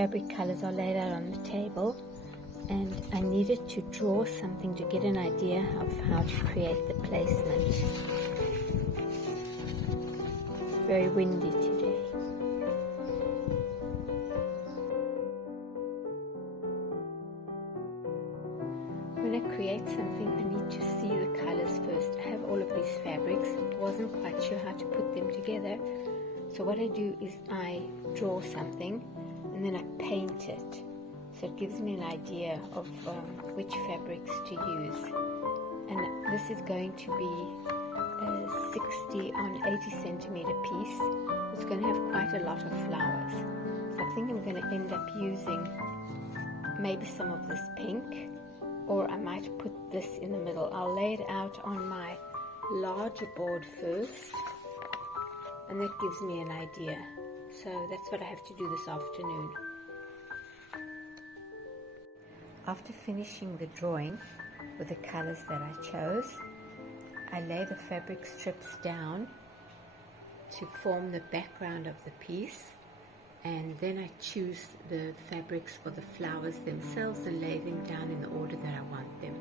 fabric colors are laid out on the table, and I needed to draw something to get an idea of how to create the placement. Very windy today. When I create something, I need to see the colors first. I have all of these fabrics. Wasn't quite sure how to put them together. So what I do is I draw something and then I paint it. So it gives me an idea of which fabrics to use. And this is going to be a 60 on 80 centimeter piece. It's going to have quite a lot of flowers. So I think I'm going to end up using maybe some of this pink, or I might put this in the middle. I'll lay it out on my larger board first, and that gives me an idea. So that's what I have to do this afternoon. After finishing the drawing with the colors that I chose, I lay the fabric strips down to form the background of the piece, and then I choose the fabrics for the flowers themselves and lay them down in the order that I want them.